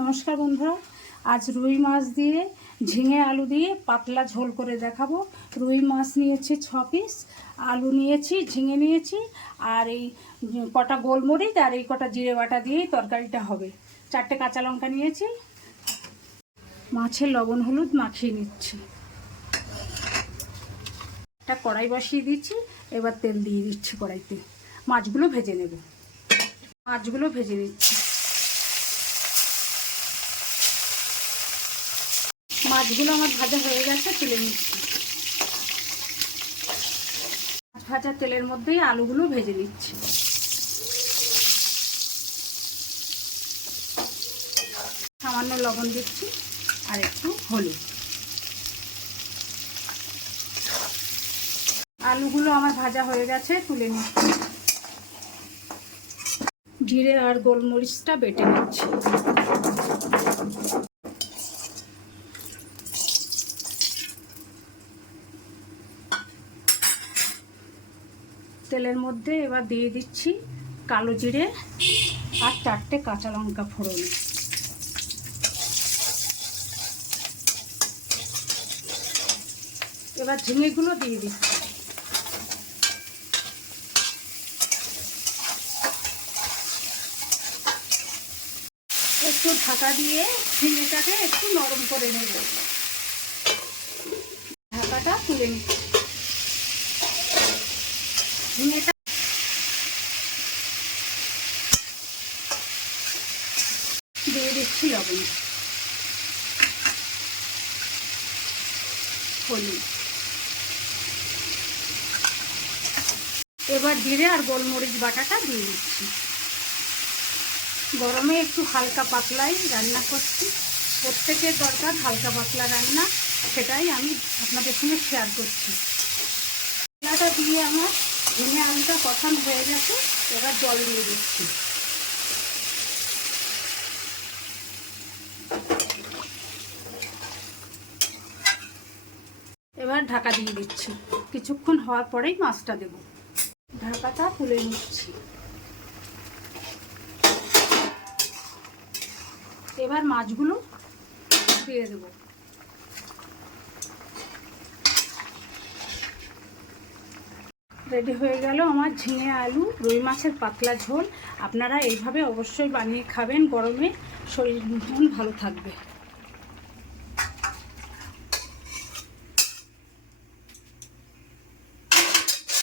নমস্কার বন্ধুরা, আজ রুই মাছ দিয়ে ঝিঙে আলু দিয়ে পাতলা ঝোল করে দেখাবো। রুই মাছ নিয়েছি 6 পিস, আলু নিয়েছি, ঝিঙে নিয়েছি, আর এই কটা গোলমরিচ আর এই কটা জিরে বাটা দিয়েই তরকারিটা হবে। 4টে কাঁচা লঙ্কা নিয়েছি। মাছের লবণ হলুদ মাখিয়ে নিচ্ছি। একটা কড়াই বসিয়ে দিচ্ছি, এবার তেল দিয়ে দিচ্ছি কড়াইতে। মাছগুলো ভেজে নেব। মাছগুলো ভেজে নিচ্ছি। মাছগুলো আমার ভাজা হয়ে গেছে, তুলে নিচ্ছি। মাছ ভাজা তেলের মধ্যেই আলুগুলো ভেজে নিচ্ছি। সামান্য লবণ দিচ্ছি আর একটু হলুদ। আলুগুলো আমার ভাজা হয়ে গেছে, তুলে নিচ্ছি। জিরে আর গোলমরিচটা বেটে নিচ্ছি। তেলের মধ্যে এবার দিয়ে দিচ্ছি কালো জিরে আর 4টে কাঁচা লঙ্কা ফোড়ন। এবার ঝিঙেগুলো দিয়ে দিচ্ছি। একটু ঢাকা দিয়ে ঝিঙেটাকে একটু নরম করে নেব। ঢাকাটা তুলে নিচ্ছি। ঝিঙেটা দিয়ে দিচ্ছি লবণ, হলুদ। এবার জিরে আর গোলমরিচ বাটাটা দিয়ে দিচ্ছি। গরমে একটু হালকা পাতলাই রান্না করছি। প্রত্যেকের দরকার হালকা পাতলা রান্না, সেটাই আমি আপনাদের সঙ্গে শেয়ার করছি। মশলাটা দিয়ে আমার ঝিঙে আলুটা কষানো হয়ে গেছে, এবার জল দিয়ে দিচ্ছি। এবার ঢাকা দিয়ে দিচ্ছি। কিছুক্ষণ হওয়ার পরেই মাছটা দেব। ঢাকাটা তুলে নিচ্ছি। এবার মাছগুলো দিয়ে দেব। রেডি হয়ে গেল আমার ঝিঙে আলু রুই মাছের পাতলা ঝোল। আপনারা এইভাবে অবশ্যই বানিয়ে খাবেন। গরমে শরীর মন ভালো থাকবে।